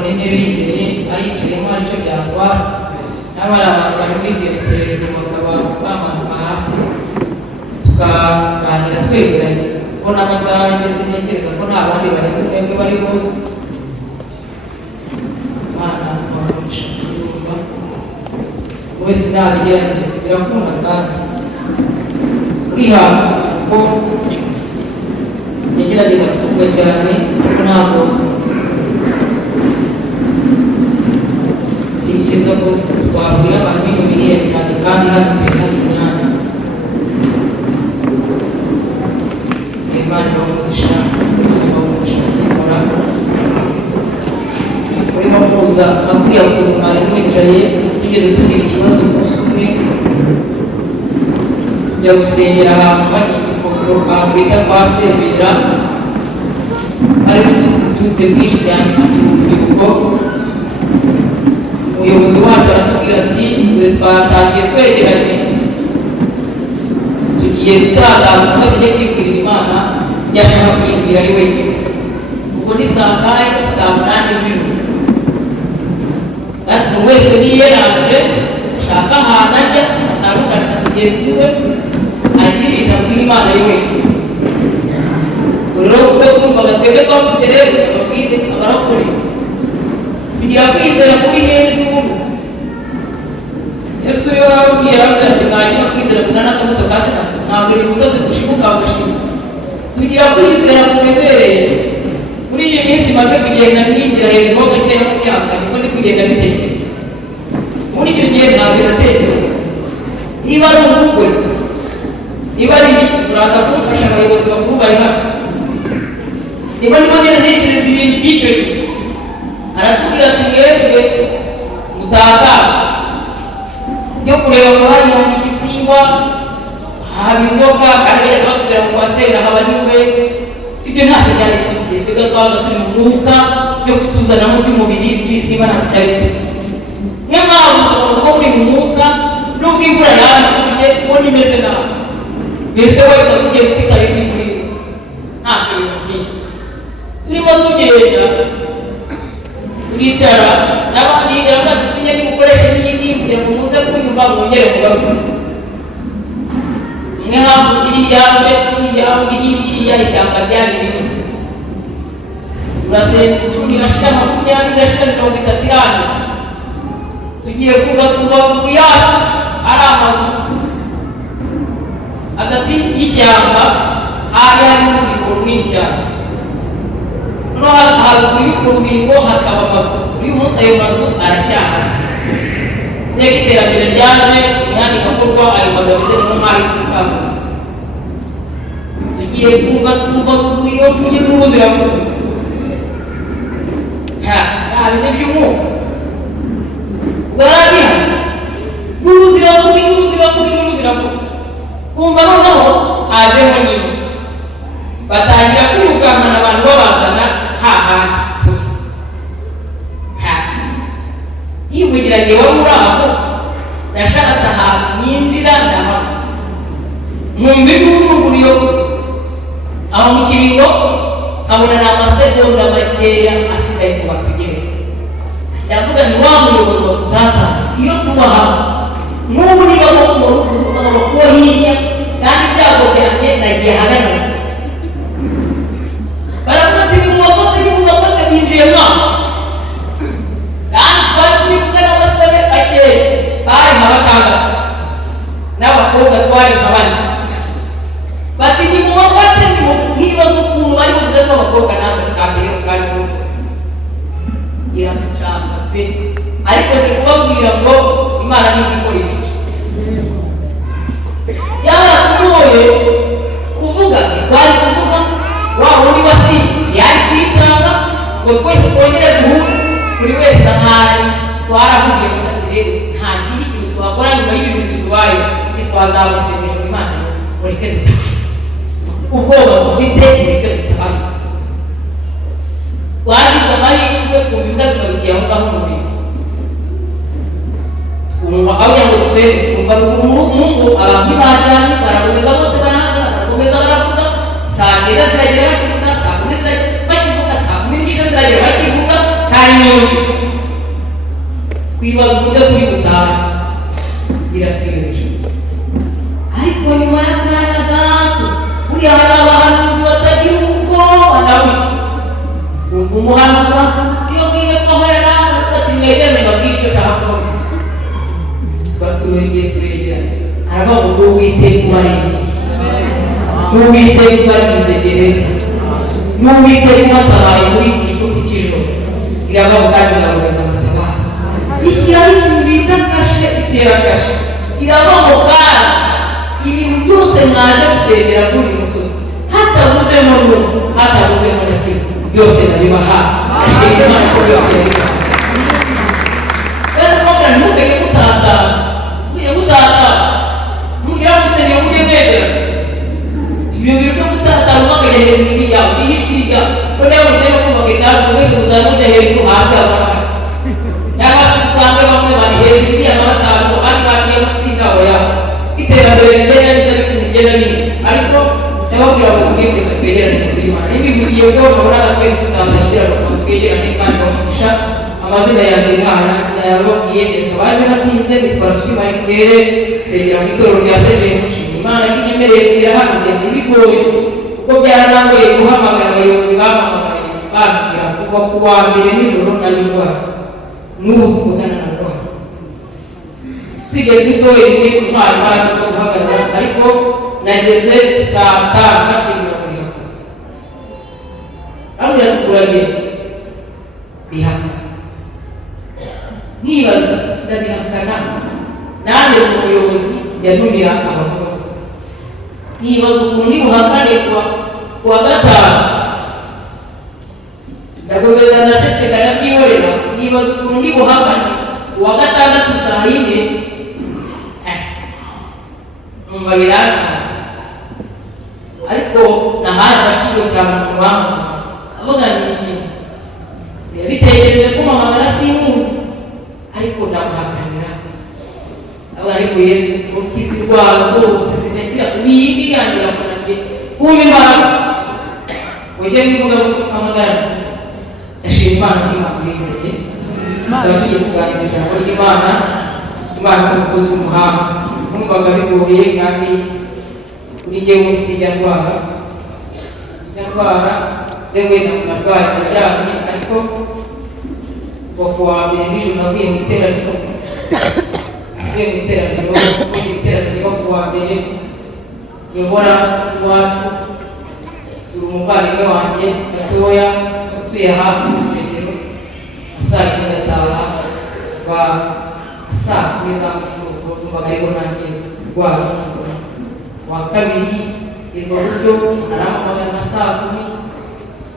tubona intebe iri imbere ayicayemo aricyo byatwara n'abari abantu bari kwigereka hejuru bakaba bamanuka hasi tukaganira twegeranye ko n'amasaha ageze ntekereza ko nta bandi barenze twebwe bari bose Imana abakoresha kuyumva wese nabigerageza birakunda kandi urihanga ko yagerageza kuvuga cyane ariko ntabwo ni byiza ko twabwira abantu ibintu biriya cyane kandi hano imbere hari imyanya Imana ibamugisha gukora urimo kuza akwiye kuzumara mwicaye tugeze tugira ikibazo umunsi umwe njya gusengera ahantu hari igipapuro bita kwa Sebera ariko tubyutse bwinshi cyane urubyiruko umuyobozi wacu aratubwira ati dore twatangiye kwegeranye tugiye gutataza umukozi ujye kwibwirira Imana yashaka kwibwira ari wenyine ubwo ni saa munani z'ijoro kandi buri wese niyeranje ashaka ahantu ajya atandukana na mugenzi we agirira abwira Imana ari wenyine rero ubwo twumvaga twebwe twafite rero ababwire abarakore kugira kwizera kuri hejuru Yesu yo abwira ati mwajya kwizera kugana akabuto ka Sina ntabwo ari umusozi gushibuka ugashima kugira kwizera kuremereye muri iyi minsi maze kugenda nigira hejuru gakeya mu myaka niko ndi kugenda bitekereza muri icyo gihe ntabwo natekereza niba ari umugwe niba ari ibiki uraza kumufasha abayobozi bakuru bari hano niba ndimo ntekereza ibintu by'icyo gihe aratubwira ati mwebwe mutagara byo kureba ko hari igisimba haba inzoga kandi bajya batubwira ngo wasebera haba n'ingwe ibyo ntacyo byari bitubwiye twebwe twabaga turi mu mwuka byo kutuzanamo by'umubiri by'ibisimba ntacyo byari bitubwiye niyo mpamvu ukabona ko muri mu mwuka nubwo imvura yabibye ubona imeze nabi mbese wahita kugiye gutikara n'imvura ntacyo bimubwiye turimo tugenda turicara n'abandi hirya dusinye n'umukoresha n'iyindi kugira ngo muze kwiyumva mwongere kugaruka umwe hakurya iriya undi kuriya undi hirya iriya ishyamba ryari rinini turasenza 10 irashira 20 irashira 30 irangiye tugiye kuba yacu ari amazu hagati y'ishyamba hari urubingo runini cyane hari urubingo hakaba amazu uyu munsi ayo mazu aracyahari reka iterambere ryaje imihanda igakorwa ayo mazu ameze nk'umwari kukaba tugiye kumva kuri iyo tugiye n'ubuziravuze nta bindi by'umwuka barabiha n'ubuziravuge kumva noneho hajemo nyine batangira kwirukankana abantu babazana hahandi yivugira ngo wowe uri aho nashatse ahantu ninjira ndaho nkumva n'uruguriyo aho mu kibingo nkabona ni amasegonda makeya asigaye ngo batugere ndavuga ni wa muyobozi wa kutata iyo tuba hafi n'ubu niba kuba hirya kandi ibyago byanjye nagiye hagana baravuga ati nimubafate binjiye mwaka kandi twari turi kumwe n'abasore bakeya bari nka batandatu n'abakobwa twari nka bane bati nimubafate ntibaze ukuntu bari buvuge ko abakobwa natwe tukambere bwari bw'uko iramucanga pe ariko ndi kubabwira ngo Imana niyo ikora ibice yaratuyoboye kuvuga ntitwari kuvuga wa wundi wasinye yari kwitanga ngo twese twongere duhure buri wese ahari twarahuye ngo ati rero nta kindi kintu twakora nyuma y'ibintu bitubaye ntitwazamusengesha Imana mureke dutahe ubwoba dufite mureke dutahe wagize amahirwe kumva imbwa zigarukiye aho ngaho mu bintu aho ngo dusenge kumva umungu abantu baryamye barakomeza bose barahagarara barakomeza baravuga saa 9 ziragera bakivuga saa 10 ziragera bakivuga saa 10 n'igice ziragera bakivuga hari neza kwibaza uburyo turi gutaha biratuyobeje. Ariko nyuma y'akanya gato buriya hari abahanuzi batagira ubwoba ndabuki umva umuhanuzi akutse iyo ngiye kohera ati mwegerane babwire icyo nshaka kubabwira turegerane aravuga ngo Uwiteka ubarengeye, n'Uwiteka ubarinze gereza, n'Uwiteka ubatabaye muri iki gicuku cy'ijoro, iravuga kandi izakomeza amatabaro. Ishyiraho ikintu bita kashe, itera kashe, iravuga kandi ibintu byose mwaje gusengera kuri uyu musozi hatabuzemo na kimwe, byose ndabibahaye. Ashimwe Imana ko byose yabibahaye. Kandi mubwira ntimukajye mutatana, mujye mutatana, mugera gusengera mujye mwegerana. Ibyo bintu byo gutatana mukajya hejuru y'iyabo, n'ihirya noneho mutema kumva gitanu mwese muzamujya hejuru hasi abana, cyangwa se usange bamwe bari hejuru y'iyabo batanu abandi bagiye matsinda aho yabo. Iterambere rigenda riza rikugenda nini, ariko ndababwira ngo mujye mureka twegerane mu nzu y'Imana. Niba bivugiye ko mubonaga twese tutandukanye kugira ngo twegerane kandi bamugisha. Amazina yanjye Imana yababwiye baje batinze bitwara twimari kubere sengera mu itorero rya Severi mushimye Imana kigemereye kugira hano ndende bigoye kuko byaranangoye guhamagara abayobozi bamamagaye bambwira kuva ku wa mbere nijoro nari ndwaye, n'ubu tuvugana na ndwaye. Usigaye Kristo wenyine kuntwara imbaraga zo guhagarara, ariko nageze saa 5 bakirira muri hano ambwira tukurage bihaka nibaza ndabihakana nanjye umuyobozi yanumira abavuga nibaza ukuntu nibuhakane kuwa gatanu ndagomeza ndaceceka ndabyihorera. Nibaza ukuntu nibuhakane kuwa gatandatu saa 4 numva biracanze, ariko nahaye agaciro cya muntu wamamaye avuga nibyo yabitekereje kumamagara simuzi, ariko ndamuhakanira avuga ariko Yesu ukiza indwara zose zidakira wiyirangira kunaniye kumva imbaraga ujye wivuga ngo tuhamagara. Ndashima Imana ko Imana ibegereye, tukaba tugiye kuganira ijambo ry'Imana. Imana ni umukozi w'umuhanga, numvaga bigoye kandi kuri jyewe wese ijya ndwara yewe narwaye ndaryamye, ariko ku wa mbere nijoro navuye mu iteraniro ku wa mbere nyobora iwacu sura umuvandimwe wanjye gatoya utuye hafi y'urusengero, saa 4 ndataha saa 10 za mugoroba numvaga ariko nanjye ndwara. Wa kabiri irwo buryo arampamagara na saa 10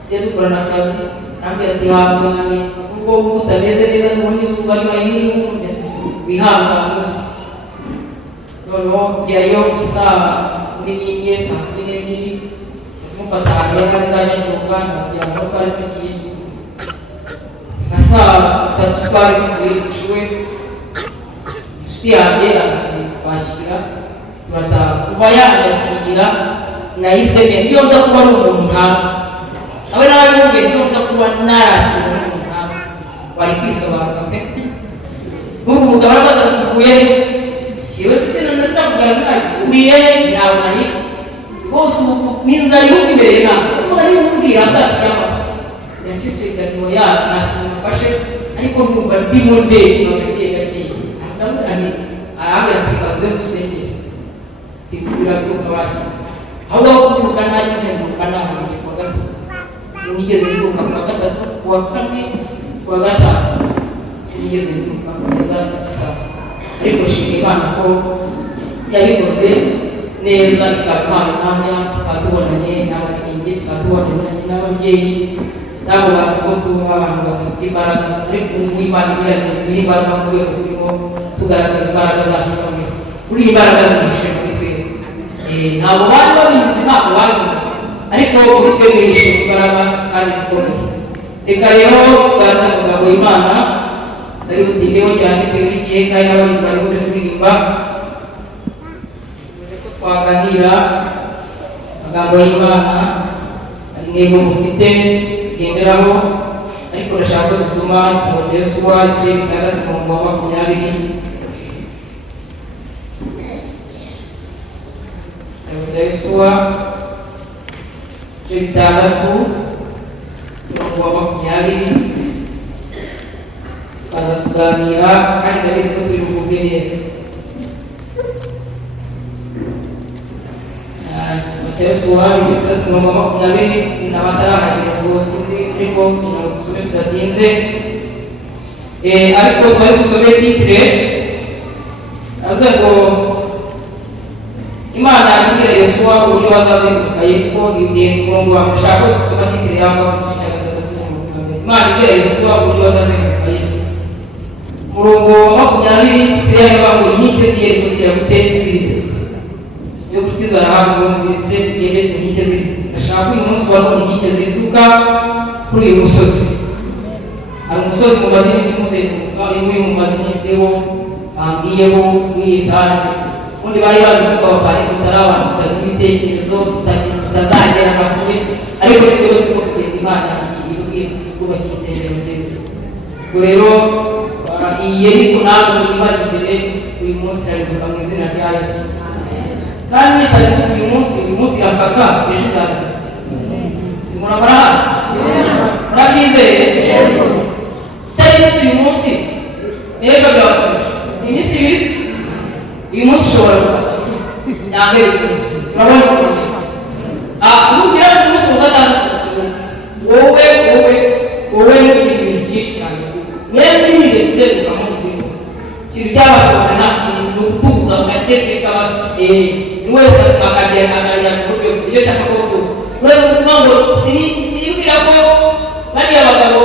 tujya dukorana akazi, ambwira ati hangane kuko ubu utameze neza n'ubundi izuba ribaye n'irihunde wihangane gusa. Noneho njyayo saa 11 saa 12 mufata ahantu hari za Nyacyonga kugira ngo twari tugiye nka saa 3 twari tuvuye duciwe. Inshuti yanjye bakira turataha, kuva yanyakira nahise niyo nza kuba ari umuntu ntazi, abe nawe mubwiye niyo nza kuba narakira umuntu ntazi wari kwisobanura pe. N'ubu umugabo arabaza tuvuye yewe se nanasabwira ntazi uriye yawe nari bose n'inzara ihugu imbere nawe kuko ari umubwira ati yama yaceceka niyo yafashe, ariko numva ndimo ndeba gake ndamurani aravuga ati kanze gusengera tikura ko kabakize aho kuvuga nakize mvuka nahiye kwa gatatu sinigeze mvuka kwa gatatu kwa kane kwa gatanu sinigeze mvuka neza saa, ariko shimira Imana ko yabikoze neza ikatwara namya tukatubonanye n'abaririmbyi tukatubonanye n'ababyeyi nabo bazi ko tuba abantu bafite imbaraga, ariko ubu Imana iragira imbaraga mu rwego rurimo tugaragaza imbaraga zacu kuri imbaraga zihishe muri twebwe. Ntabwo bari babizi, ntabwo babibona, ariko muri twebwe hishe imbaraga kandi zikomeye. Reka rero kuganira amagambo y'Imana ari butindeho cyane twebwe igihe kandi n'abarinzi bari buze kuririmba ko twaganira amagambo y'Imana ari intego mufite kugenderaho, ariko urashaka gusoma Yosuwa igice gatandatu umurongo wa 20. Yosuwa igice gatandatu umurongo wa 20. Tukaza kuganira kandi ndabizi ko turi buvuge neza. Yosuwa igice gatandatu umurongo wa 20 n'abatarahagira ngo sinzi ariko dusome tudatinze. Ariko twari dusome titre avuga ngo Imana ibwira Yosuwa uburyo bazazenguruka Yeriko. Umurongo wa mushaka gusoma titre yangwa igice cya gatandatu. Imana ibwira Yosuwa uburyo bazazenguruka Yeriko. Umurongo wa 20 titre yavuga ngo inkike z'Yeriko zigira gute zirituka yo gukiza ahantu ndetse bigende ku nkike zirituka. Ndashaka uyu munsi wa none inkike zirituka kuri uyu musozi. Hari umusozi mumaze iminsi muzenguruka, uyu mumaze iminsi wo bambwiyeho w'itaje. Undi bari bazi ko abapari tutari abantu tutagira ibitekerezo tutazagera kure, ariko twebwe dufite Imana ibwira twubaka insengero nziza. Ubwo rero iyi Yeriko ntabwo yibara imbere uyu munsi arivuga mu izina rya Yesu. Kandi nitari uyu munsi yakaka ejo izaza. Simura barahari? Murabyizeye? Tari uyu munsi ejo byakomeje. Si iminsi ibiri uyu munsi ushobora ntabwo urabona ikibazo. Nubwira ko umunsi wa gatandatu wowe ntugire ibintu byinshi cyane. Mwebwe n'ibintu bizeruka mu buzima. Ikintu cyabashoboje nta kintu ni ukutubuza mugaceceka buri wese akagenda mu buryo ibyo nshaka ko uretse kuvuga ngo sinibwira ko bariya bagabo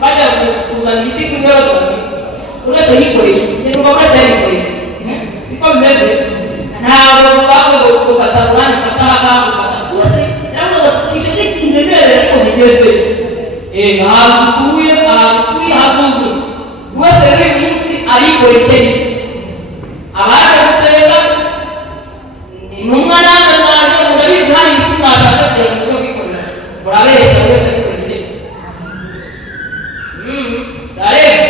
bajya kuzana ibiti kuri Yorodani buri wese yikoreye iki. Buri wese yikoreye iki. Siko bimeze. Ntabwo bavuga ngo ufata urani ufata ahantu ufata bose ntabwo batukisha n'ikindemerere ariko bigeze ahantu utuye hazuzuye. Buri wese rero uyu munsi arikorera icyo giti. Abaje gusenga intumwa namwe mwaje murabizi hari ibiti mwashatse kugira ngo muze kwikorera murabeshya wese arikorera icyo giti. Sareba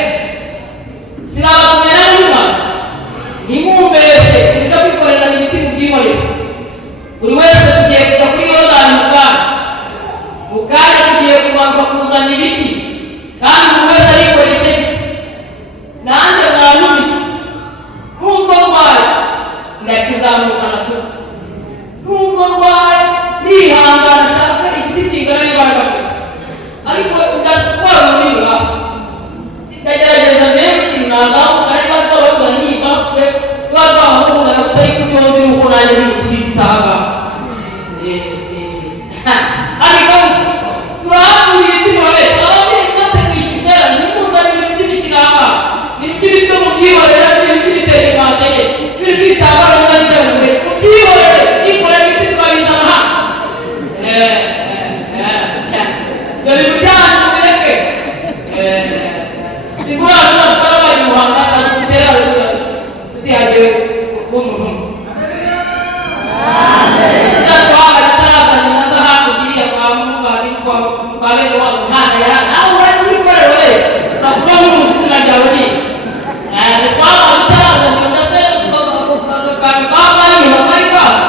sinabatumira n'Imana nimumbeshe tujya kwikorera ibiti mubyihorera. Buri wese tugiye kujya kuri Yorodani mu kanya tugiye kubanza kuzana ibiti kandi buri wese arikorera icyo giti. Nanjye mwanumiye nubwo ndwaye ndakizamukana tu, nubwo ndwaye nihangana nshaka igiti kingana n'imbaraga mfite, ariko ndatwara ururimi hasi ndagerageza mbere ikintu nazamuka niba twabavuga n'iyi bafure tuba twahakundana kutari kucyonzi nuko nanjye nimutwizitahaga ariko turahakuye ibiti murabeshya. Ababyeyi mwateguye igitera nimuzana ibintu by'imikiranga, ibintu by'ibiti mubyihorera, ibintu by'ibitenge mwakenye, ibintu by'ibitambaro muzabiterambere mubyihorere. Ikorera ibiti tukabizana hano. Ibyo bintu byanyu mubireke. Sigura hano turabaye umuhanga asanzwe utera tutihagiwe w'umuntu. Twaba tutarazanye na zahabu iriya kwa mugani kwa bene wa muhanda ya nawe urakikorera we navuga n'umuzi izina ryawe neza. Twaba tutarazanye ndase kandi kabaye bakari kaza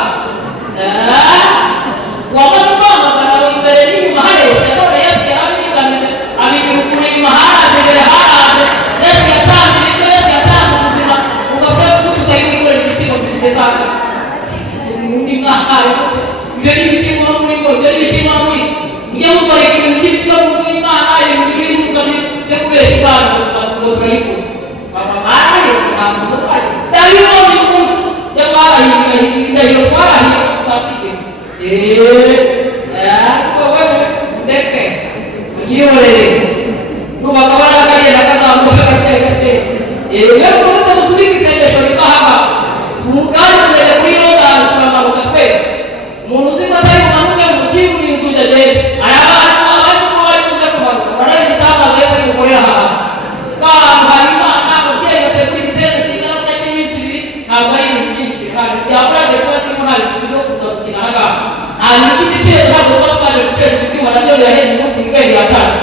wabona kwamagana imbere n'inyuma haresha. None Yesu yarabiganije abigira ukuntu inyuma haraje imbere haraje. Yesu yatanze ibiryo, Yesu yatanze ubuzima, ugasaba ko tutari kwikorera ibiti ngo tugezaga undi mwahaye. Ibyo ni ibiki muba muri ngo ibyo ni ibiki muba muri mujye mukora ibintu by'ibiti byo kuvuga Imana, ibintu by'ibintu byo kubesha Imana ngo turayikora. Baraye ntabwo bazajya ndabibona uyu munsi y'abarahiye indahiro twarahiye tutazigera. Ariko wewe ndeke mugihorere nubaka barakagenda kazamuka gake gake. Rero ukomeze musubike isengesho rizahaga umugani tugeze kuri Yorodani turamanuka twese. Umuntu uzi ko atari bumanuke mu kivu n'inzu agende abazi ko bari buze kumanuka barebe igitangaza Yesu ari gukorera aha hantu. Hari Imana ababyeyi bategura igitero kingana gutya cy'iminsi ibiri, ntabwo ari ibintu by'ibiti kandi byakurageze basimo nta bintu byo kuza gukina aha ngaha. Nta bintu by'ibiciro ntabwo tuba tumaze guceza ibyuma nabyo birahera umunsi wikendi yatanze.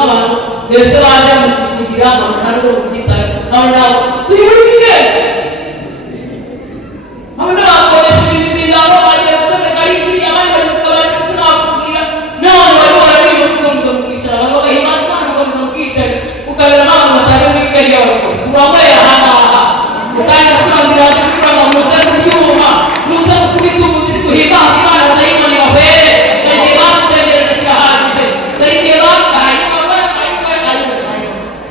nk'abantu mbese baje kugira amanota no kubyitaho aho nabo turi muri weekend aho n'abakoresha ibizindano bagiye gucomeka ibiri abandi bari mu kabari ndetse n'abakubwira none bari bari gukomeza mukicara abantu bagahimbaza Imana mukomeza mukicara ukabera n'abantu bataje muri weekend y'abakora turambaye ahangaha ukandi abacuranzi bazi gucuranga muze kubyuma muze gukubita umuziki guhimbaza Imana badayimoni bahere dore igihe bamusengerera kirahagije dore igihe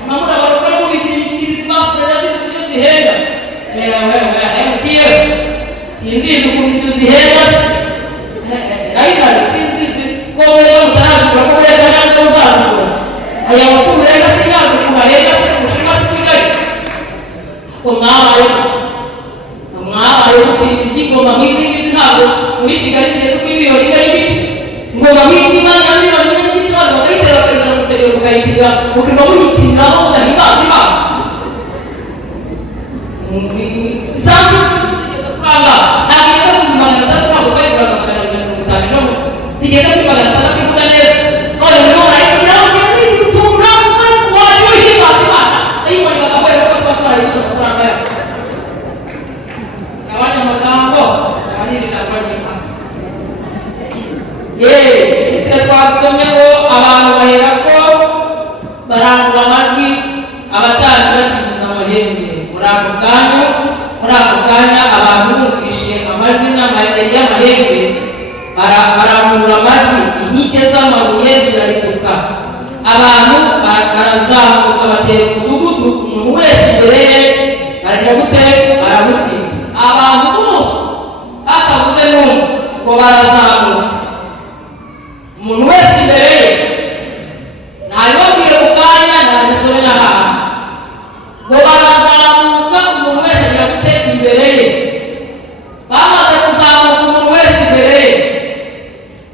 amamura barokora mu bikirikiriza impapuro zizi uburyo zihenda MTF sinzizi ukuntu zihenda se rayidari sinzizi ko mbere mutarazigura ko burega ntabwo muzazigura aya makuru burega sinyazi kubahenda se kurushinga se kigali ko mwabaye gutinya iby'ingoma nk'izi ngizi ntabwo muri Kigali zigeze kuri miliyoni imwe n'igice ingoma nk'iyi na miliyoni imwe n'igice abantu bakayitera bakayizana mu rusengero mukayikirira mukirwa muyikiniraho mudahimbaza Imana isambu zigeze kuranga ntabwo igeze kuri 600 ntabwo bari kuranga 550 ijana zigeze kuri 600 ivuga neza none murimo barayikiraho mugende utunga wari wihimbaza Imana dayimoni bagakorera ko tuba twarayibuze amafaranga yabo abanyamagambo abanirira kwanyuma twasomye ko abantu bahera ko barangura amajwi abatandi bakibuza amahembe muri ako kanya abantu bumvishe amajwi n'amayeri y'amahembe barangura amajwi inkike z'amabuye zirarikuka abantu barazamuka batera umudugudu umuntu wese imbere ye barajya gute baramutsinda abantu bose hatabuze n'umwe ngo barazamuka umuntu wese imbere ye ntabibabwiye ku kanya ntabisore n'ahantu ngo barazamuka umuntu wese agira gute imbere ye bamaze kuzamuka umuntu wese imbere ye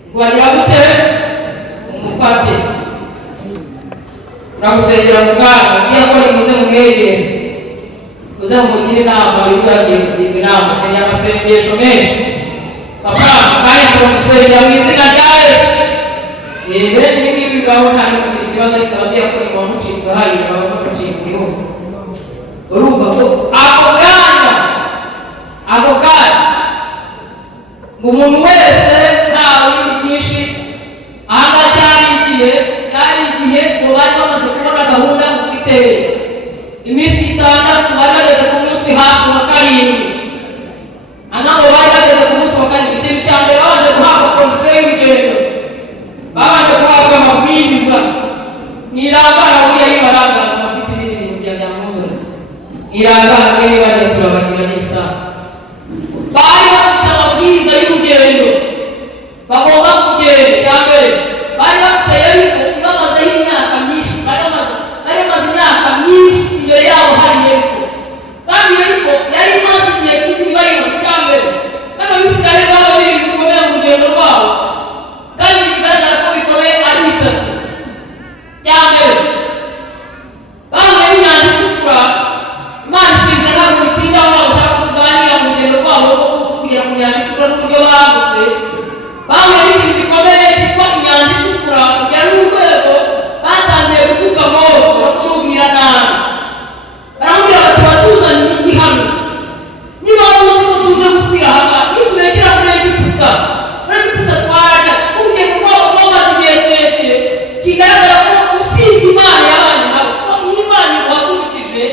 ngo bagira gute umufate uragusengera mu kanya ubwira ko nimuze mumwegere uze mumugire inama y'uko yagiye kugirwa inama akeneye amasengesho menshi papa kandi turagusengera mu izina rya Yesu bene ibi ngibi bibaho nta n'ukugira ikibazo ariko ababwira ko umuntu ucitswe hariya baba bamuciye mu gihugu urumva ko ako kanya ngo umuntu wese nta bindi byinshi ahangaha cyari igihe ngo bari bamaze kubona gahunda uko iteye iminsi 6 bari bageze ku munsi hafi wa 7 anabo bari bageze ku munsi wa 7 ikintu cya mbere babanje guhabwa komisiyo y'urugendo babanje guhabwa amabwiriza irangara buriya yibarangaza bafite ibindi bintu bya muzura irangara mwene bagiye turabagira n'isaha bari bafite amabwiriza y'urugendo bagomba kugenda cya mbere bari bafite yariko ibamazeho imyaka myinshi bari bamaze imyaka myinshi imbere yabo hari yeriko kandi yeriko yari imaze igihe kinini bari mu cyambere kandi abisirayeli baba biri bikomeye mu rugendo rwabo kandi bigaragara ko bikomeye ari bitatu cya mbere bambaye inyanja itukura Imana ishinze ntabwo bitindaho ntabwo ushaka kuganira mu rugendo rwabo kugera ku nyanja itukura n'uburyo bambutse bambaye ikintu gikomeye cyitwa inyanja itukura kugera n'urwego batangiye gutuka Mose bakamubwira nabi baramubwira bati batuzaniye iki hano niba muzi ko tuje gupfira aha iyo turekera muri Egiputa twarajya urugendo rwabo rwamaze igihe kirekire kigaragara ko usibye Imana yabanye nabo ko iyi Imana iguhagurukije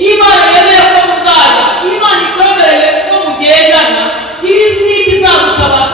iyi Imana yemeye ko muzajya iyi Imana ikwemereye ko mugendana ibizi n'ibyo izagutabara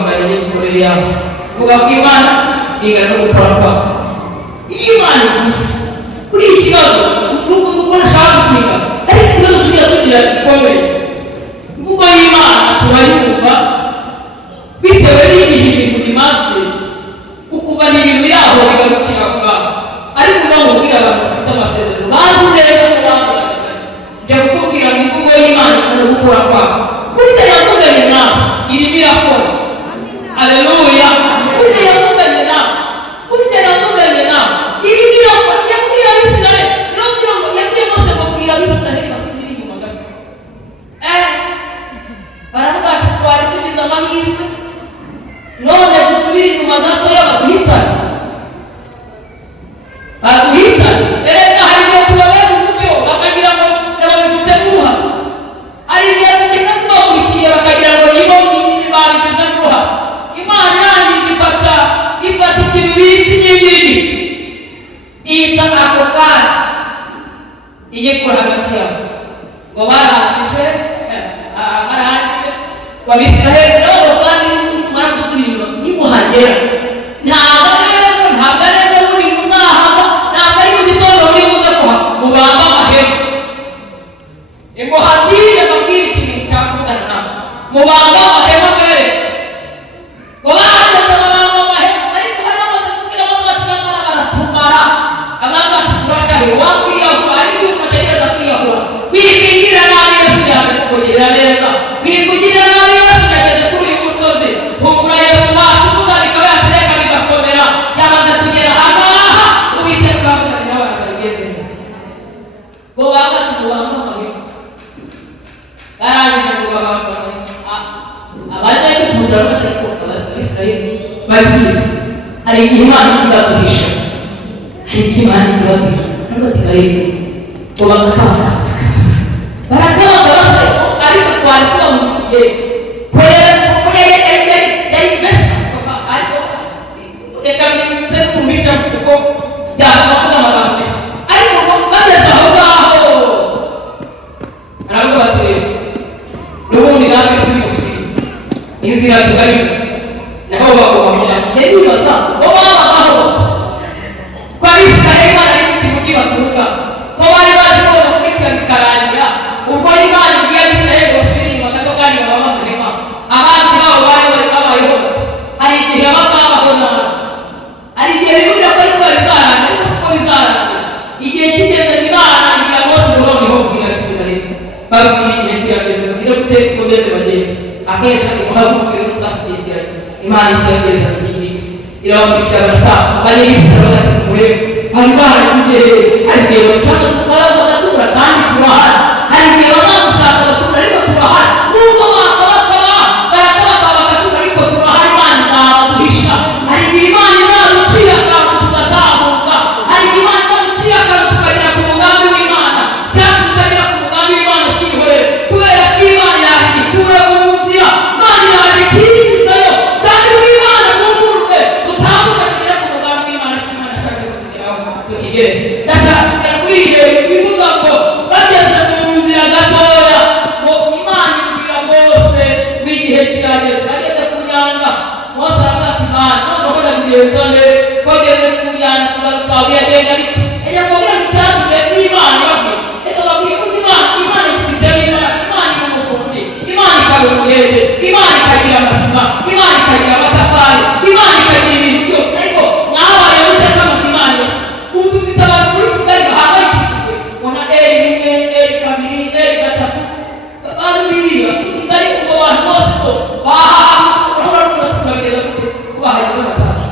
guhamagara n'imikorere yawe. Vuga ko Imana bingana no gukora kwawe. Iyo Imana ivuze kuri iki kibazo nuko nashaka gutinda, ariko ikibazo tugira gikomeye. Imvugo y'Imana turayumva bitewe n'igihe ibintu bimaze, ukuva n'ibintu yaho bigarukira ku ngaho. Ariko bamubwira abantu bafite amasezerano bazi neza ko bamubwira njya kukubwira ngo imvugo y'Imana ikunda gukora kwawe. Burya yavuganye nawe irimo irakora. Haleluya. Burya yavuganye nawe irimo irakora. Yabwira Abisirayeli, yabwira ngo yabwiye Mose kubwira Abisirayeli basubire inyuma gato. Baravuga ati twari tugize amahirwe, none gusubira inyuma gato baguhitana. Erega hari igihe tubabera umucyo bakagira ngo nababifite n'uruha. Hari igihe tugenda tubakurikiye bakagira ngo nibo babigize n'uruha. Imana irangije ifata ikintu bita inkingi y'igicu, ihita ako kanya igikura hagati yabo ngo barangije Abisirayeli nabo kandi nimara gusubira inyuma nimuhagera ntabwo ari muri muzahama, ntabwo ari mu gitondo muri muze mubamba amahema ngo hatire babwire ikintu cyakuvugana nabo mubamba amahema mbere ngo bageze babamba amahema. Ariko bari bamaze kubwira ngo batigamara baratumara abanga ati turacahe wakwiyahura, ariko umuntu ategereza kwiyahura wikwingira nabi Yesu yaje kukugirira neza, wikugirira nabi Yesu yageze kuri uyu musozi. Humura Yesu wacu uvuga bikaba yatereka bigakomera, yamaze kugera ahangaha Uwiteka avuganira abantu bigeze neza. Bo bagati mubamba amahema barangije ngo babamba amahema. Abandi bikundira bagateko Abisirayeli bagiye. Hari igihe Imana ikibaguhisha, ariko tibarebe ngo bagakanga barakabanga baseko, ariko twari tubamukiye ko yari besa. Ariko reka mbize kumbica kuko byakavuga amagambo menshi. Ariko bageze aho ngaho aravuga bati n'ubundi natwe twimusubire inzira tugaribuze. nabo bagomba kuvuga nibaza bo babagaho ko Abisirayeli bari mu gihugu baturuka, ko bari bazi ko bakurikira bikarangira. Ubwo Imana ibwiye Abisirayeli basubire inyuma gato kandi babamba amahema, abanzi babo bari babayeho. Hari igihe bazabaho nabi, hari igihe bibwira ko ariko bizarangira, ariko siko bizarangira. Igihe kigeze Imana ibwira Mose ngo noneho kubwira Abisirayeli, babwira igihe kirageze bagire guteka ukomeze bagende. Akenda kuhabukira umusasi igihe kirageze. Imana itegereza igihe irabamurikira barataha abanyegipita bagati kure. Hari igihe bashaka bagatura kandi turahari, hari igihe bazamushaka bagatura ariko turahari. Nubwo barakabaka bagatura ariko turahari. Imana izabaduhisha. Hari igihe Imana izaducira akantu tugatambuka, hari igihe Imana izaducira akantu tukagera ku mugambi w'Imana, cyangwa tukagera ku mugambi w'Imana cyihorere, kubera ko Imana yabigikura mu nzira. Imana yabikirizayo kandi w'Imana mwungurwe utambuka kugera ku mugambi w'Imana cy'Imana ashaka kugeraho tukigere. Ndashaka kugera kuri iyo ivuga ngo bageze mu nzira gatoya ngo Imana ibwira Mose w'igihe kirageze. Bageze ku nyanja Mose aravuga ati Imana noneho ndabigenza nde ko ageze ku nyanja kugarutsa biragenda bite? Ejya kubwira ngo icyatumye n'Imana ibabwira reka babwire ko Imana ifitemo imbaraga. Imana iri umufundi, Imana ikaba umurende, Imana ikagira amasima, Imana ikagira amatafari, Imana ikagira ibintu byose. Ariko mwabaye muteka amazima Imana ubu dufite abantu muri Kigali bahangayikishijwe ubona rimwe kabiri gatatu bari biriya i Kigali. ubwo bantu bose ko bahaha tukabigeza gute ko bahageze amataje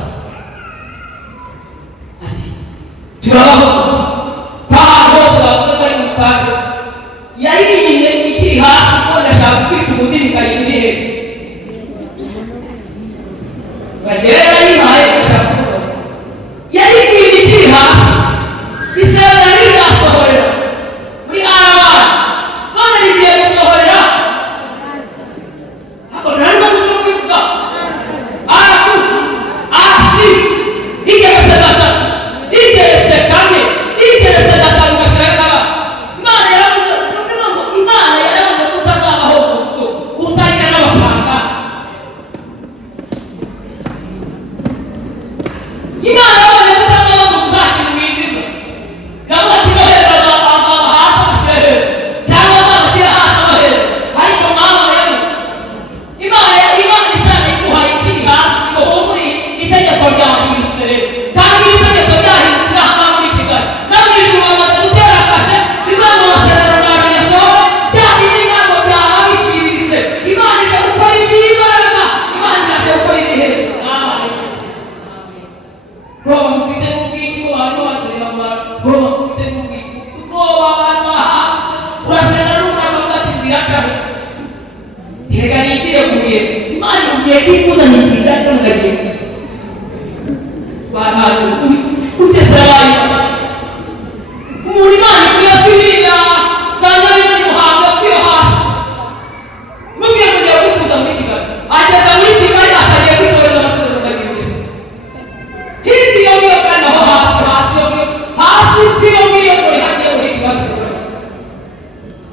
ati turabaho ahantu hose bavuze ko ari mu mutaje. Yari nyine ikiri hasi ko ndashaka kwica umuzimu ikayira iri hejuru bagera yihaye ndashaka kuvuga yari nyine ikiri hasi isezerano rirasohorera muri Arabani, none rigiye gusohorera. Hako nari maze no kubivuga Araku Asi igeretse gatatu, igeretse kane, igeretse gatanu gashira kaba. Imana yaravuze ngo Imana yaravuze ko utazabaho ku nzu utagira n'abapanga. Imana yabonye kutazaba mu ntacu mwinjiza navuga ati nohera azaba hasi amushyira hejuru cyangwa azamushyira hasi aba hejuru ariko mwana rero Imana itanga iguhaye ikiri hasi ngo muri itegeko ryahindutse rero kandi itegeko ryahindutse aha muri Kigali n'abijuru bamaze gutera kashe bizamo amasezerano y'abanyasohoka cyane n'inama byaba biciriritse Imana ije gukora iby'imbaraga Imana ije gukora ibihembo Roho mufite n'ubwiki ko abantu batureba Roho mufite n'ubwiki kuko abantu bahanze urasenga n'umuraka ati biracahe Tega nigiye kuye Imana ngiye kikuzana Kigali n'umugagiye Bana uteseraye muri Imana kuya kwiriya zanya y'umuhanga kwiyo hasi mubwiye mugiye gutuza muri Kigali ageza muri Kigali atagiye kwisoreza amasezerano y'Imana hindi yo kandi aho hasi tiyo ngiyo muri hagiye muri Kigali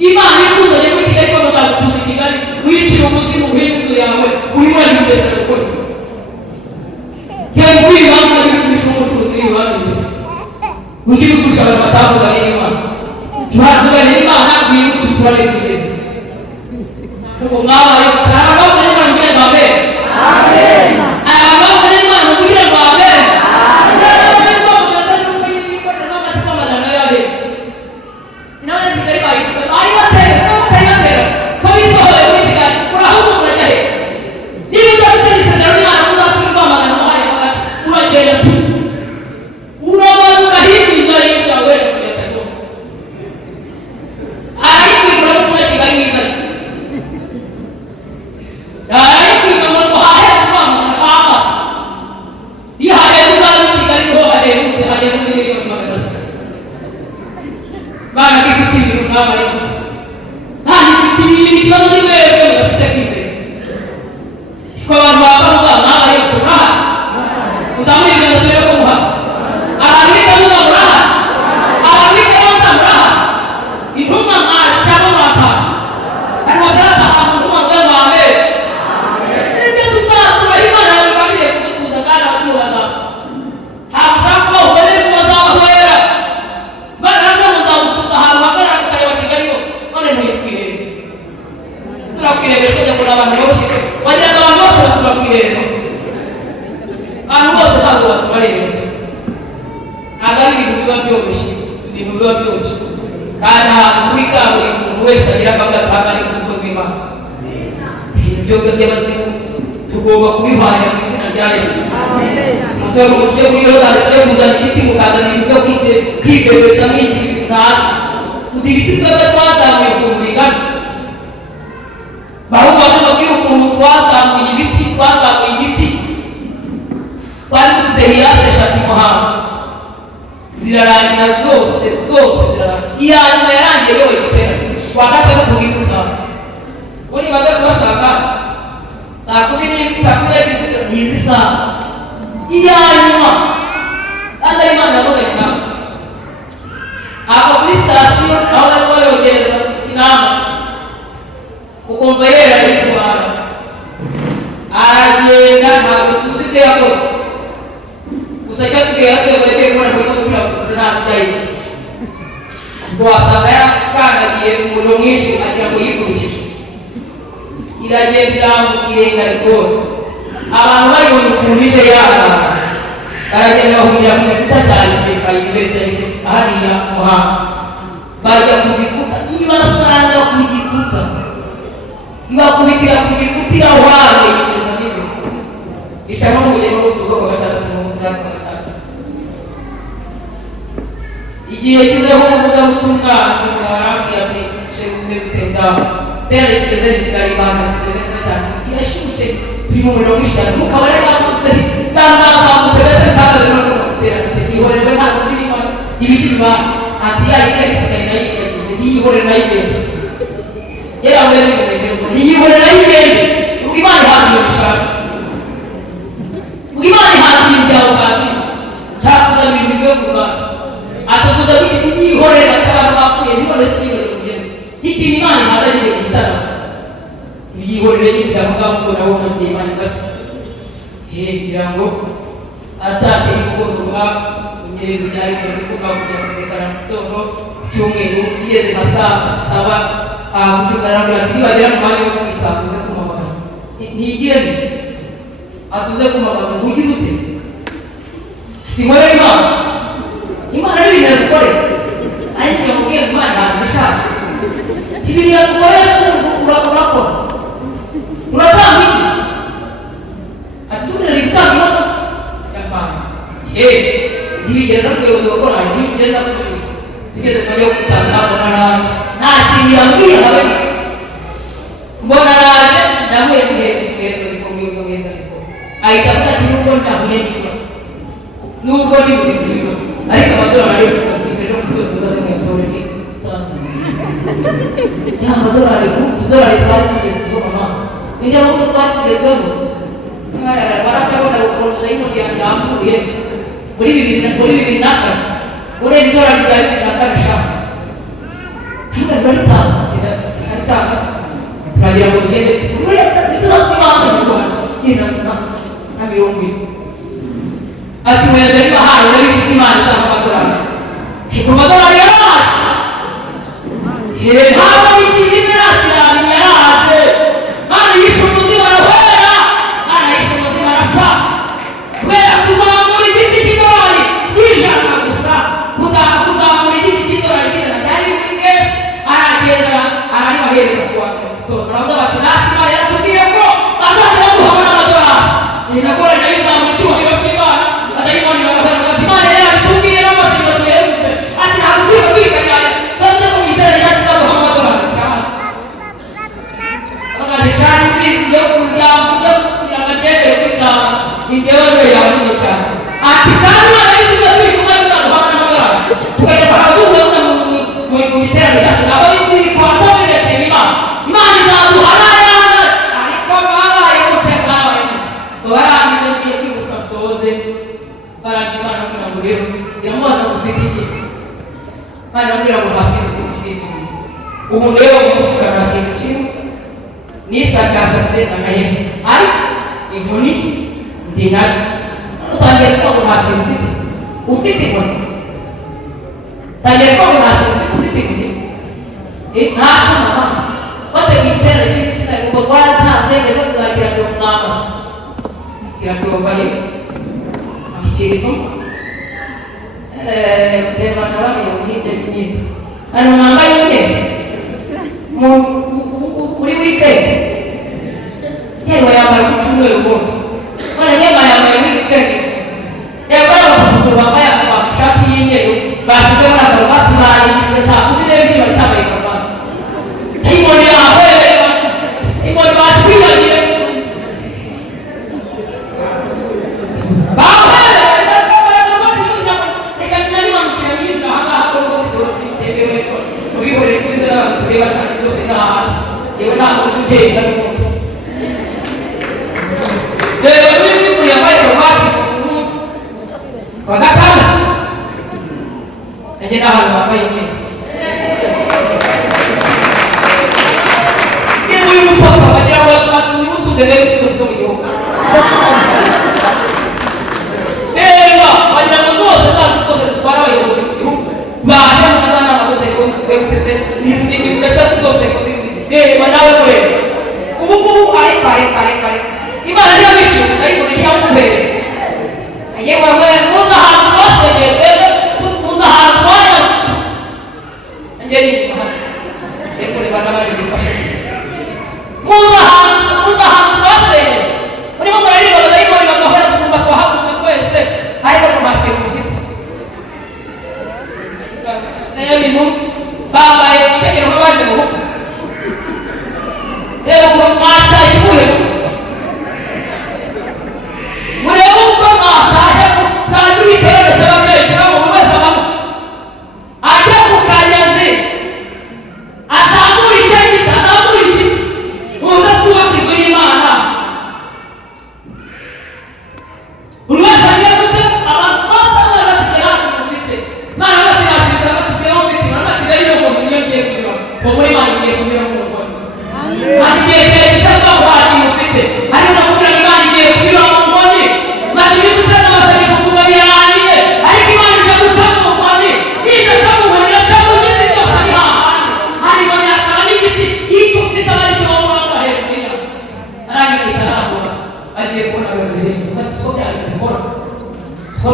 Imana ikuzanye muri Kigali ko muzagutuza Kigali wicira umuzimu w'inzu yawe uri muri mbese gukora Kaya kwibanza n'ibigurisha umucuruzi w'ibanze mbese ugiye gukusha abatavuga n'Imana tuhavuga n'Imana biri tutware bibiri kuko mwabaye arabavuga n'Imana kugira ngo amen amen arabavuga n'Imana kugira ngo amen amen bavuga n'uko yifasha n'amatsiko amazana yawe inawe Kigali bayi batera ko bisohoye muri Kigali urahuga urajya he niba udafite isezerano Imana muzaturirwa amagana muhari hagati uragenda tu urabanuka hirya y'ibyawe kugenda rwose arayikwigura no kuba Kigali mwiza arayikwigura ngo haheze kwamagana hamaze iyo haheze uzaza Kigali niho haherutse hageze muri miliyoni magana bana gifite ibintu n'abayo ifite ibintu ikibazo ni mwebwe mudafite kwizera ko abantu bakavuga n'abayo turaha uzamura ibintu turebe ko muha arabika muga muraha arabika yonta muraha intumwa mwari cyangwa mwataje ari wagarata ahantu ntumwa mwe mwambere ibyo tuzatura Imana yagambiriye kudutuza kandi abazimubaza ntabwo ushaka kuba ubonere ku bazabahwera baganda muzagutuza ahantu hagarara ukareba Kigali yose none muyikwireba turakwireba sojya kubona abantu bose wagira ngo abantu bose baturakwireba abantu bose ntabwo batubareba ntabwo ari ibintu biba byoroshye ibintu biba byoroshye kandi ahantu kuri kaburimbo umuntu wese agira akavuga ntabwo ari umukozi w'Imana ibintu by'abazimu tugomba kubihwanya mu izina rya Yesu twebwe mu buryo bw'iyo tujye kuzana igiti mukazana ibintu byo kwibebeza mw'igihe ibintu ntazi uzi ibiti twebwe twazamuye ukuntu bingana bahubwo babwira ukuntu twazamuye ibiti twazamuye igiti twari dufite hiyase eshatu Muhanga zirarangira zose zirarangira iya nyuma yarangiye yewe igiterane wa gatandatu bwiza isaha uri baze kubasanga saa 10 n'izi saha iya nyuma kandi Imana yaboganye nawe ava kuri sitasiyo aho barimo bayogereza Kinamba ukumva yera yitwara aragenda ntabwo tuzi ibyo yakoze gusa icyo tubwira twebwe yagiye kubona muri gukira kuzi ntazi ibyayiwe ngo wasanga yakandagiye umuriro mwinshi agira ngo yivurukije iragenda irambuka irenga rigori abantu bayibona ukuntu ije yara baragenda bahungira ku gikuta cya Iseka University ya Iseka hariya Muhanga bajya ku gikuta ibasanga ku gikuta ibakubitira ku gikuta irahwara yemeza n'ibyo icamo n'ubugeni bufite ubwoko gatandatu mu munsi y'ako gatandatu igihe kizeho umuvugabutumwa arambwira ati shehe umeze utendaho terane kigeze ni Kigali Imana kigeze neza cyane kirashyushye turi mu muriro mwinshi cyane mukabare bandutse bazamutse mbese bitandukanye no guterana ihorerwe ntabwo ziri Imana ibiki biba ati yayigiye gisigaye nayo yihorere nayo igenda yarawe yihorere nayo igenda ubwo Imana ihazi iyo bishaka ubwo Imana ihazi ibintu byawe ukazi ntakuza ibintu bivuye ku Rwanda atavuza ko yihorere abantu bapfuye ntibone se n'ibintu kugenda ikintu Imana ihazi ari ibintu gitana yihorere n'ibyawe ngaho ubwo nawe ugiye Imana gato ngira ngo atashe kuvuga ingereza yayo kuvuga kugera mtondo cyumweru igeze masaa 7 kutugaragara ati bagera mu mwanya wo kwitanguza ku mabanga nigire atuze ku mabanga ugi gute timore imana ari ibintu yakore ariko yamubwiye imana hazishaka ibintu yakore urakora uratanga iki atsubira ritanga yapana ntibigera no kuyoboza gukora ntibigera no tugeze kwa yo gutanga mbona naje nta kintu yambwiye habe mbona naje namwe twese bikomeza neza ariko ahita avuga ati nubwo ndahuye nubwo ni buri bibazo ariko amadolari yo kusiga ejo kutuza zimwe yatore ni ya amadolari $2 twari tugeze ko mama ninde aho twari tugezweho barakabona ukuntu dayimoni yamvuye muri bibiri naka ureba idolari rya bibiri naka nashaka ntabwo baritanga karitanga se turagira ngo bigende isirasi imana y'u Rwanda na mirongo ine ati wenda niba hawe narizi ko imana izampa amadolari ariko amadolari yaraje ntabwo n'ikintu imwe nakirani yaraje mana yishe umuzimu arahwera mana yishe umuzimu arapfa kubera kuzamura igiti cy'idolari ry'ijana gusa kuzamura igiti cy'idolari ry'ijana byari muri kesi aragenda araribahereza kuwa baravuga bati natwe imana yaratubwiye ko azajya baduha n'amadolari ni nagore nayo izamura icyubahiro cy'imana adayimoni baravuga bati imana yaratubwiye n'amasenga duherutse ati ntabwo ukwiye kwikanyanya bavuze ko mu giterane cyacu izaduha amadolari cyane bagashaka ubwizi yo kuryama kugira ngo agendere kwitanga ingewe rero yavuye cyane ati kandi imana yitubwiye turi kumwe bizaduha n'amadolari tukajya baravuga mu giterane cyacu naho biri kwa tome ndashima imana izaduha n'ayandi ariko babaye mwabaye barangiye ngiye kwibuka soze barangiye imana kugira ngo rero iramubaza ngo ufite iki imana iramubwira ngo nta kintu ufite usibye ubu rero mu mufuka nta kintu kimwe nisakasatse agahembwe ariko inkoni ndi nayo utangiye kuvuga ngo nta kintu ufite inkoni utangiye kuvuga ngo nta kintu ufite inkoni nta kintu bateguye igiterane cy'ibitsina ngo twaratanze mbere tuzagira ngo mwamase kiraryobaye ikirimo reba nawe yamuhinde n'imyenda hano mwambaye imyenda muri wikendi yewe yambaye ku cyumweru ubundi none nyema yambaye muri wikendi yambaye abapapuro bambaye amashati y'imyeru bashyizeho na karuvati bariyibwe saa 12 baracyambaye karuvati imoni yawe imoni bashwiragiye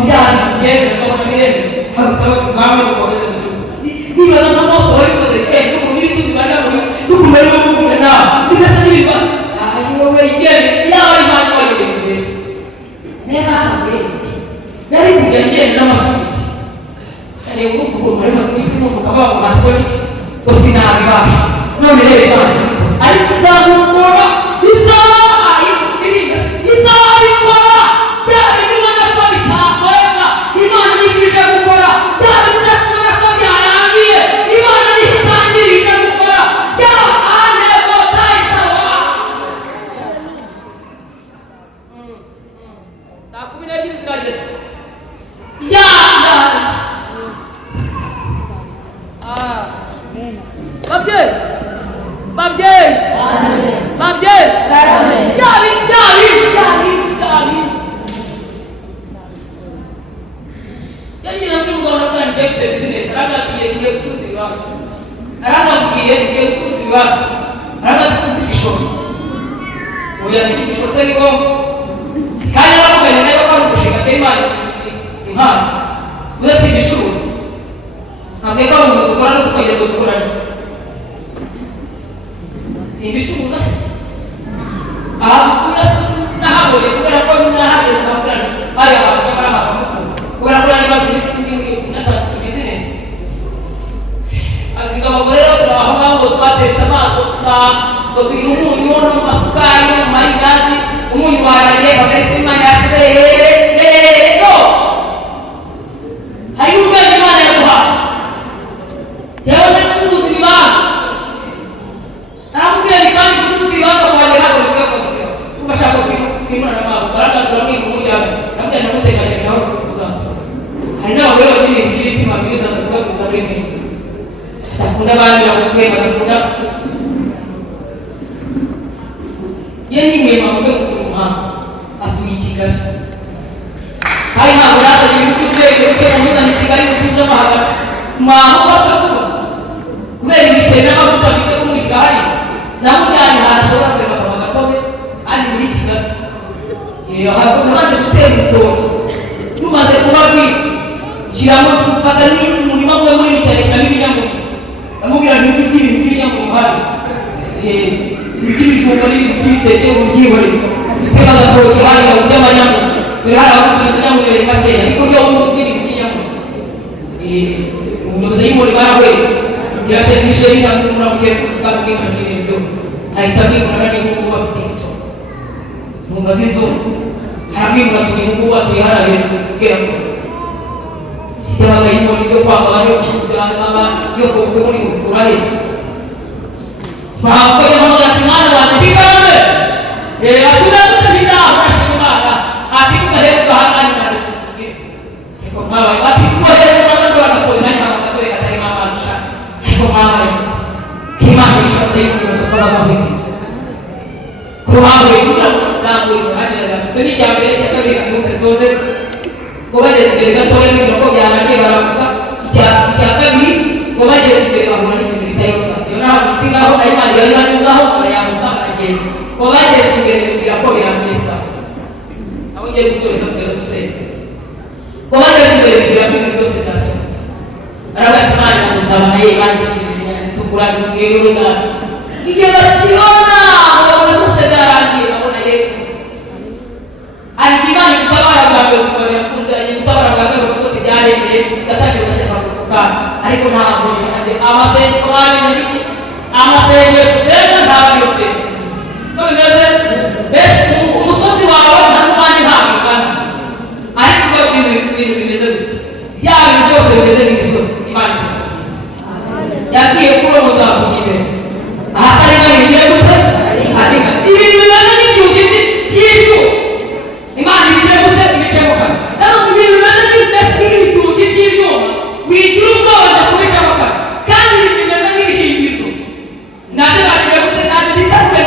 mjani mjeni kama milele hakutawa mama ukaweza ni wala na moso wako zile ndugu mimi tu zibanda ndugu mbele Mungu na nimesajili kwa wewe ikeni ya imani wale ndio nenda wewe ndio kujengea na mafuti sasa Mungu kwa mwema sisi Mungu kama kwa matoliki usina alibasha ndio mbele bwana alitazama mkono na tena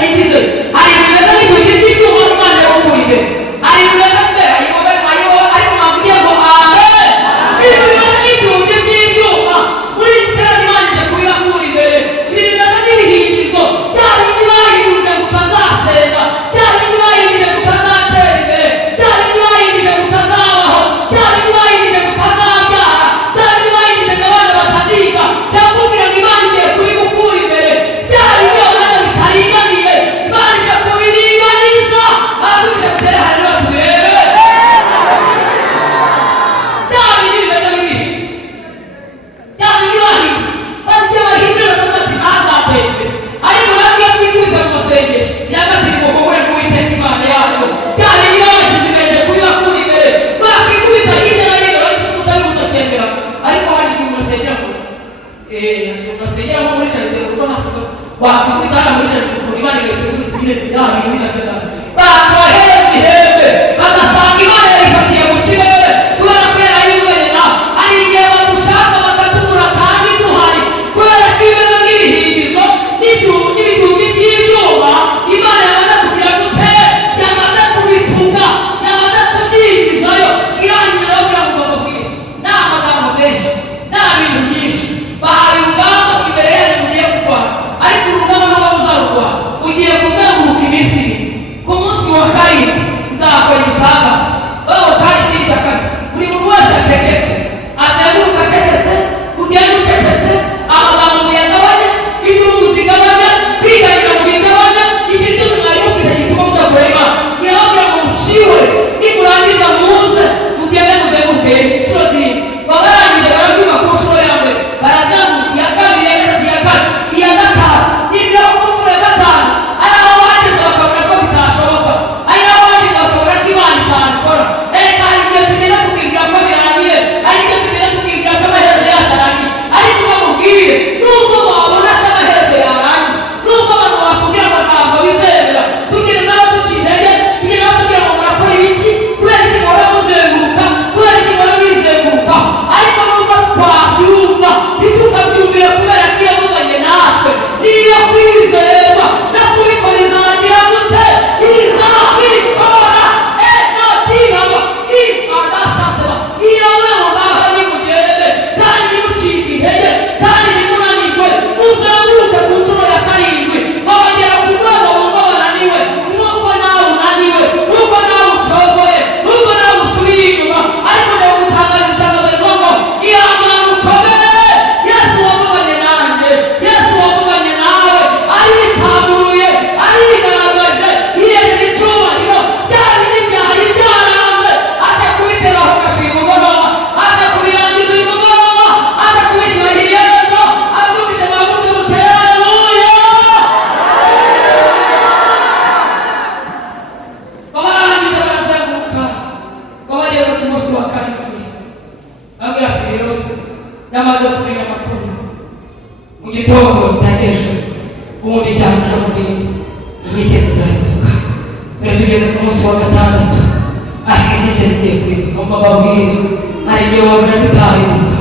namaze kumenya amakuru mu gitondo taresho ubundi cyane cyo muri inkike zizahinduka. Mbere tugeze ku munsi wa gatandatu ariko inkike zigiye kwibuka mu babwire hari igihe wabona zitahinduka,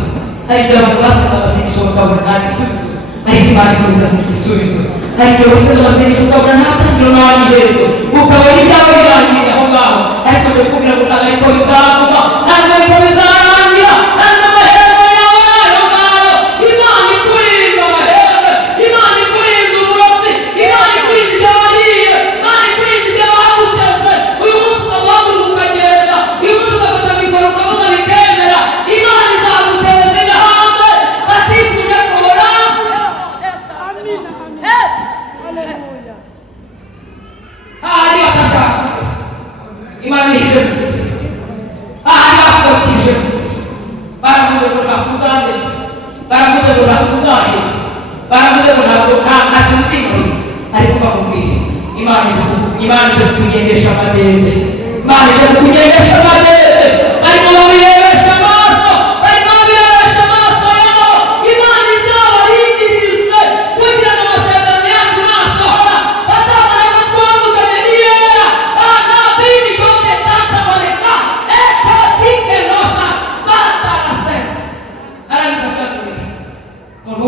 hari igihe abantu basanga amasengesho bakabona nta gisubizo ariko Imana ikuzanira igisubizo, hari igihe basanga amasengesho ukabona nta tangiro nta n'iherezo ukabona ibyawe birangiriye aho ngaho, ariko njye kubwira ngo ntabwo ariko bizakorwa, ntabwo ariko bizarangira, ntabwo amaherezo yawe ayo ngayo. Imana ikurinda amahembe, Imana ikurinda uburozi, Imana ikurinda ibyo wariye, Imana ikurinda ibyo baguteze. Uyu munsi ukabahaguruka ukagenda, uyu munsi ugafata mikoro ukavuga bikemera, Imana izaguteza igahanga batifuje kubona. Hari batashaka Imana ihije kugeza, hari bakurikije baravuze ngo ntabwo uzaje, baravuze ngo ntabwo uzahe, baravuze ngo ntabwo ntacyo uzimarira, ariko bakubwira Imana ije kukugendesha amadebe, Imana ije kukugendesha amadebe, barimo babirebesha amaso, barimo babirebesha amaso yabo. Imana izabarindirize kugira ngo amasezerano yacu nasohora bazamara ko twavuganye n'iyera banabini gome tata bareka etatike nosa batarastesi. Arangiza byakubera umuntu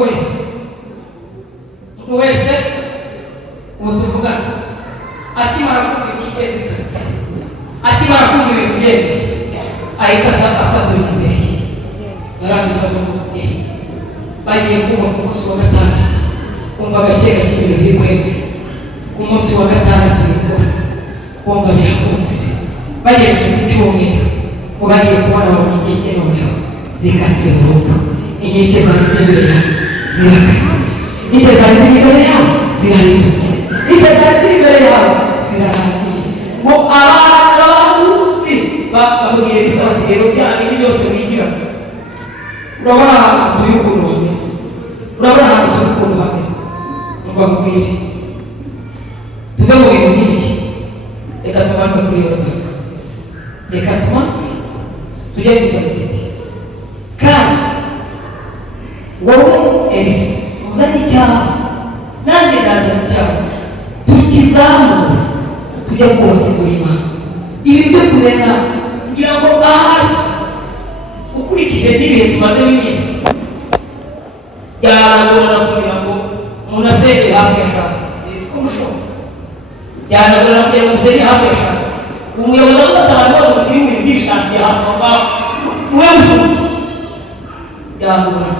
wese ubu tuvugana akimara kumva inkike zikatse, akimara kumva ibintu byinshi ahita asatura imbere ye. Barangiza bagiye kumva ku munsi wa gatandatu, kumva gake gake ibintu biri kwemera. Ku munsi wa gatandatu kumva birakunze, bagejeje ku cyumweru ngo bagiye kubona babona inkike noneho zikatse burundu. Inkike zari z'imbere yabo zirakatse, inkike zari ziri imbere yabo zirahindutse, inkike zari ziri imbere yabo zirarangiye. Ngo abahanuzi babwira Elisa bati rero bya bintu byose wigira, urabona ahantu turi ukuntu hameze, urabona ahantu turi ukuntu hameze, mbabwire tuve mu bintu byinshi, reka tumanuke kuri Yorodani, reka tumanuke tujye kuzana igiti, kandi wowe Elisa uzanye icyaha nanjye nazana icyaha, tukizamure tujya kubaka inzu y'Imana. Ibi byo kumena kugira ngo ahari ukurikije n'ibihe tumazemo iminsi byanagorana kugira ngo umuntu asengere hafi ya shansi, si ko mushobora, byanagorana kugira ngo usengere hafi ya shansi. Umuyobozi agafata abantu bose bakiri mu bintu by'ibishansi ahantu aho ngaho muwe musubiza, byagorana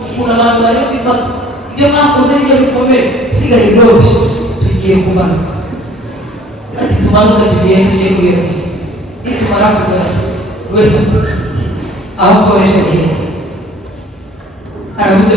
ukuntu abantu bari kwifata ibyo mwakoze n'ibyo bikomeye usigaye byoroshye. Tugiye kumanuka, ati tumanuka tugiye kubera nitumara kugera wese aho soreje aravuze